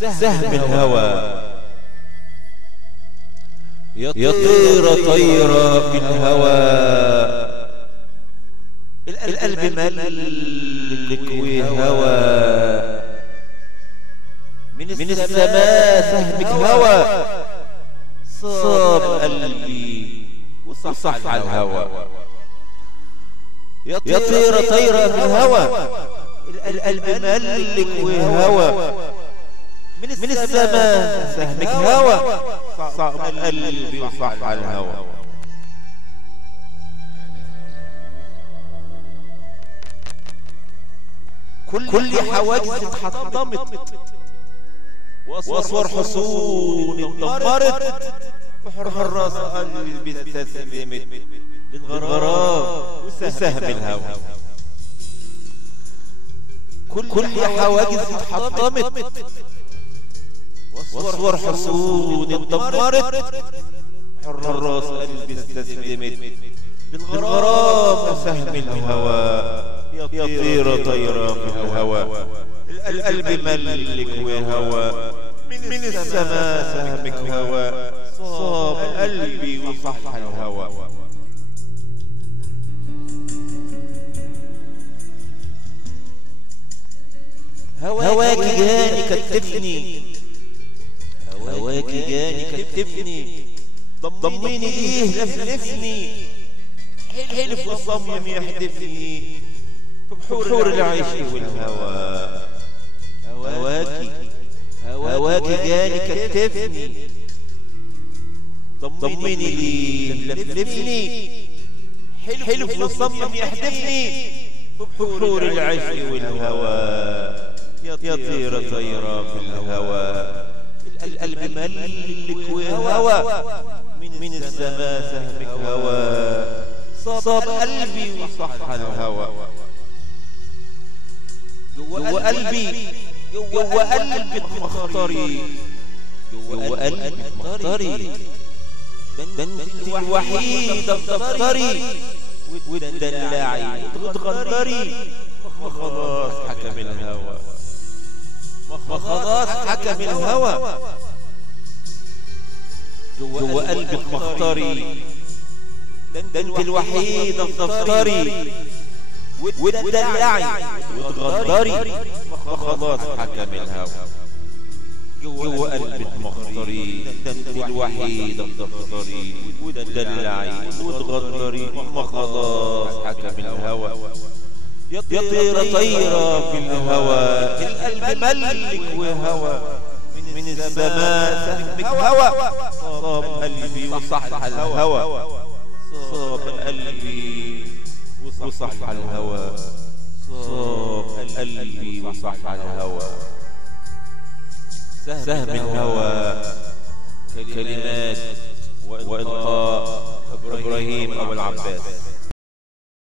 سهم الهوى يطير طيرة في الهوى، القلب ملك وهوى، من السماء سهمك هوى، صاب قلبي وصح على الهوى. يطير طيرة في الهوى، القلب ملك وهوى، من السماء سهمك هوى، صاب قلبي وصح على الهوى. كل حواجز اتحطمت، واسوار حصون اتدمرت، وحراس قلبي استسلمت للغرام وسهم الهوى. كل حواجز اتحطمت، واسوار حصون اتدمرت، حراس قلبي استسلمت للغرام وسهم الهوى. يطير طيرة في الهوى، القلب ملك وهوى، من السماء سهمك هوى، صاب قلبي وصح الهوى. هواك جاني كتفني، هواك جاني كتفني، ضميني ليه لفلفني، حلف وصمم يحدفني بحور العيش والهوى. هواكي جاني كتفني، ضميني ليه لفلفني، حلف وصمم يحدفني بحور العيش والهوى. يطير طيرة في الهوى، القلب ملك وهوى، من السماء سهمك هوى، صاب قلبي وصح الهوى. جوا قلبي مختاري، جوا قلبي مختاري، ده انت الوحيدة بتختاري، وتدلعي وتغدري، ما خلاص حكم الهوى، ما خلاص حكم الهوى. جوا قلبي مختاري، ده انت الوحيدة بتختاري، وتدلعي وتغدري، ما خلاص حكم الهوى. جوا قلبك مختاري، ده انت الوحيدة بتختاري، وتدلعي وتغدري، ما خلاص حكم الهوى. يطير طيرة في الهوى، القلب ملك وهوى، من السماء سهمك هوى، صاب قلبي وصح الهوى، صاب قلبي وصح الهوى، صاب قلبي وصح الهوى. سهم الهوى، كلمات وإلقاء إبراهيم أبو العباس.